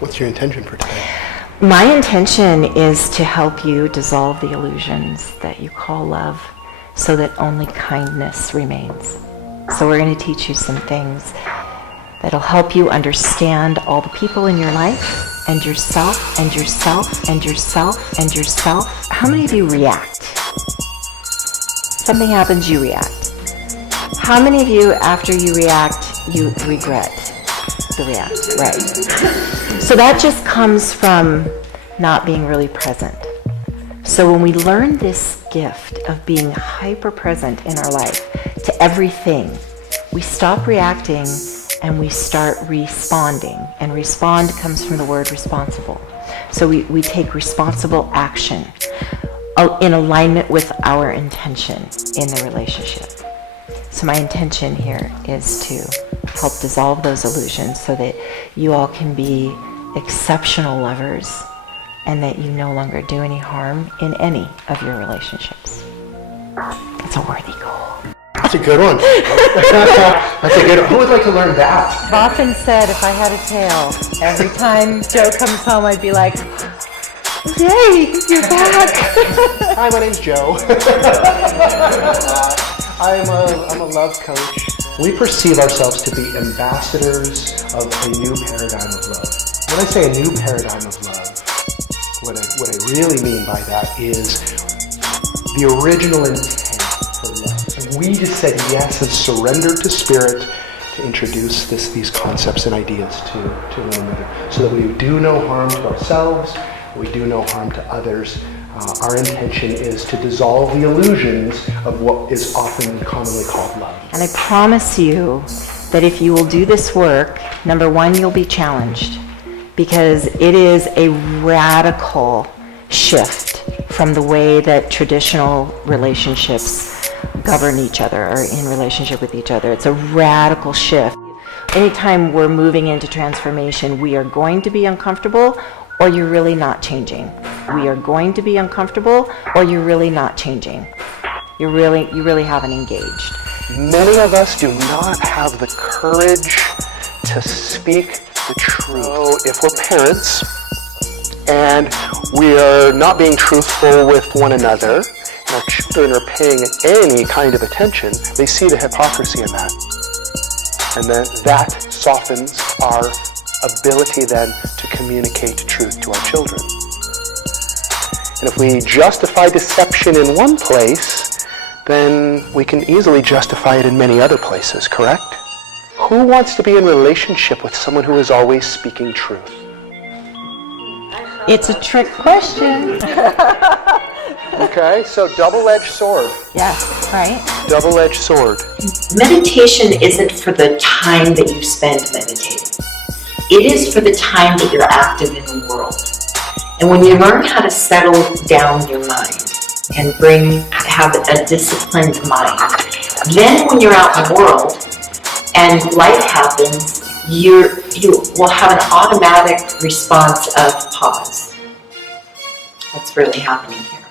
What's your intention for today? My intention is to help you dissolve the illusions that you call love so that only kindness remains. So we're going to teach you some things that'll help you understand all the people in your life and yourself and yourself and yourself and yourself. How many of you react? Something happens, you react. How many of you, after you react, you regret the react? Right. So that just comes from not being really present. So when we learn this gift of being hyper present in our life to everything, we stop reacting and we start responding. And respond comes from the word responsible. So we take responsible action in alignment with our intention in the relationship. So my intention here is to help dissolve those illusions so that you all can be exceptional lovers and that you no longer do any harm in any of your relationships. It's a worthy goal. That's a good one. That's a good one. Who would like to learn that? I've often said if I had a tail, every time Joe comes home, I'd be like, "Yay, you're back." Hi, my name's Joe. I'm a love coach. We perceive ourselves to be ambassadors of a new paradigm of love. When I say a new paradigm of love, what I really mean by that is the original intent for love. And we just said yes and surrendered to Spirit to introduce these concepts and ideas to one another, so that we do no harm to ourselves, we do no harm to others. Our intention is to dissolve the illusions of what is often commonly called love. And I promise you that if you will do this work, number one, you'll be challenged, because it is a radical shift from the way that traditional relationships govern each other or in relationship with each other. It's a radical shift. Anytime we're moving into transformation, we are going to be uncomfortable, or you're really not changing. We are going to be uncomfortable, or you're really not changing. You really haven't engaged. Many of us do not have the courage to speak the truth. So if we're parents and we are not being truthful with one another, and our children are paying any kind of attention, they see the hypocrisy in that. And then that softens our ability then to communicate truth to our children. And if we justify deception in one place, then we can easily justify it in many other places, correct? Who wants to be in relationship with someone who is always speaking truth? It's a trick question. Okay, so double-edged sword. Yes, right? Double-edged sword. Meditation isn't for the time that you spend meditating. It is for the time that you're active in the world. And when you learn how to settle down your mind and have a disciplined mind, then when you're out in the world and life happens, you will have an automatic response of pause. What's really happening here?